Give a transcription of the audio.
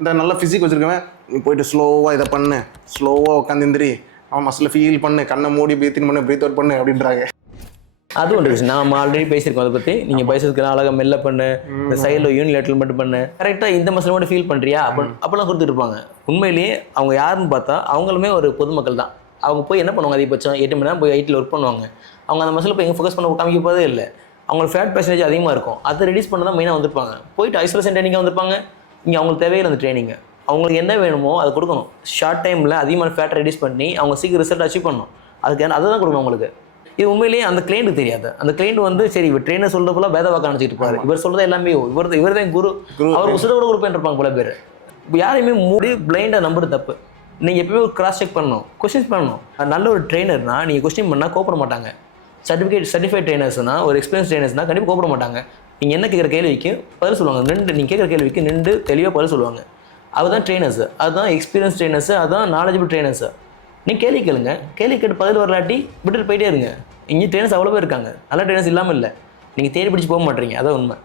இந்த நல்ல ஃபிசிக் வச்சுருக்கவன் நீ போயிட்டு ஸ்லோவாக இதை பண்ணு, ஸ்லோவாக உட்காந்துந்திரி, அவன் மசில் ஃபீல் பண்ணு, கண்ணை மூடி ப்ரீத்திங் பண்ணு, ப்ரீத் அவுட் பண்ணு அப்படின்றாங்க. அது ஒன்று விஷயம் நம்ம ஆல்ரெடி பேசியிருக்கோம் அதை பற்றி. நீங்கள் பைசஸ்க்கு அழகாக மெல்ல பண்ணு, இந்த சைடில் யூனிலேட்டரல் மட்டும் பண்ணு, கரெக்டாக இந்த மசில் மட்டும் ஃபீல் பண்ணுறியா அப்போலாம் கொடுத்துட்டு இருப்பாங்க. உண்மையிலேயே அவங்க யாருன்னு பார்த்தா அவங்களுமே ஒரு பொதுமக்கள் தான். அவங்க போய் என்ன பண்ணுவாங்க, அதிகபட்சம் 8 மணி நேரம் போய் ஐடியில் ஒர்க் பண்ணுவாங்க. அவங்க அந்த மசில் போய் எங்கே ஃபோக்கஸ் பண்ண காமிக்க போதே இல்லை. அவங்களுக்கு ஃபேட் பர்சன்டேஜ் அதிகமாக இருக்கும், அதை ரெடியூஸ் பண்ண தான் மெயினாக வந்திருப்பாங்க. போயிட்டு ஐசோலேஷன் ட்ரைனிங்காக வந்திருப்பாங்க. இங்கே அவங்களுக்கு தேவையில்லை அந்த ட்ரைனிங்கு. அவங்களுக்கு என்ன வேணுமோ அதை கொடுக்கணும். ஷார்ட் டைமில் அதிகமான ஃபேட்டை ரெடியூஸ் பண்ணி அவங்க சீக்கிரம் ரிசல்ட் அச்சீவ் பண்ணணும். அதுக்கு அதை தான் கொடுக்கணும் அவங்களுக்கு. இது உண்மையிலேயே அந்த கிளைண்ட்டுக்கு தெரியாது. அந்த கிளைண்ட் வந்து சரி இவர் ட்ரெயினர் சொல்கிறது போல வேத வாக்க நினச்சிட்டு இருப்பாரு, இவர் சொல்கிறது எல்லாமே இவர் தான் குரு, அவர் உசுர கூட கொடுப்பேன் இருப்பாங்க பல பேர். யாரையுமே மூடி பிளைண்டாக நம்புறது தப்பு. நீங்கள் எப்பயுமே ஒரு கிராஸ் செக் பண்ணணும், கொஸ்டின்ஸ் பண்ணணும். நல்ல ஒரு ட்ரெயினர்னா நீங்கள் கொஸ்டின் பண்ணால் கோப்பட மாட்டாங்க. சர்டிஃபைட் ட்ரெயினர்ஸ்னால், ஒரு எக்ஸ்பீரியன்ஸ் ட்ரெயினர்ஸ்னால் கண்டிப்பாக கோப்பட மாட்டாங்க. நீங்கள் என்ன கேட்குற கேள்விக்கு பதில் சொல்லுவாங்க. நீங்கள் கேட்குற கேள்விக்கு தெளிவாக பதில் சொல்லுவாங்க. அதுதான் ட்ரெயினர்ஸ், அதுதான் எக்ஸ்பீரியன்ஸ் ட்ரெயினர்ஸ், அதுதான் நாலேஜபிள் ட்ரெயினர்ஸ். நீங்கள் கேள்வி கேளுங்க, கேள்வி கேட்டு பதில் வரலாட்டி விட்டுட்டு போயிட்டே இருங்க. இங்கே ட்ரெயினர்ஸ் அவ்வளோ பேர் இருக்காங்க, நல்ல ட்ரெயினர்ஸ் இல்லாமல் இல்லை. நீங்கள் தேடி பிடிச்சி போக மாட்டீங்க, அதான் உண்மை.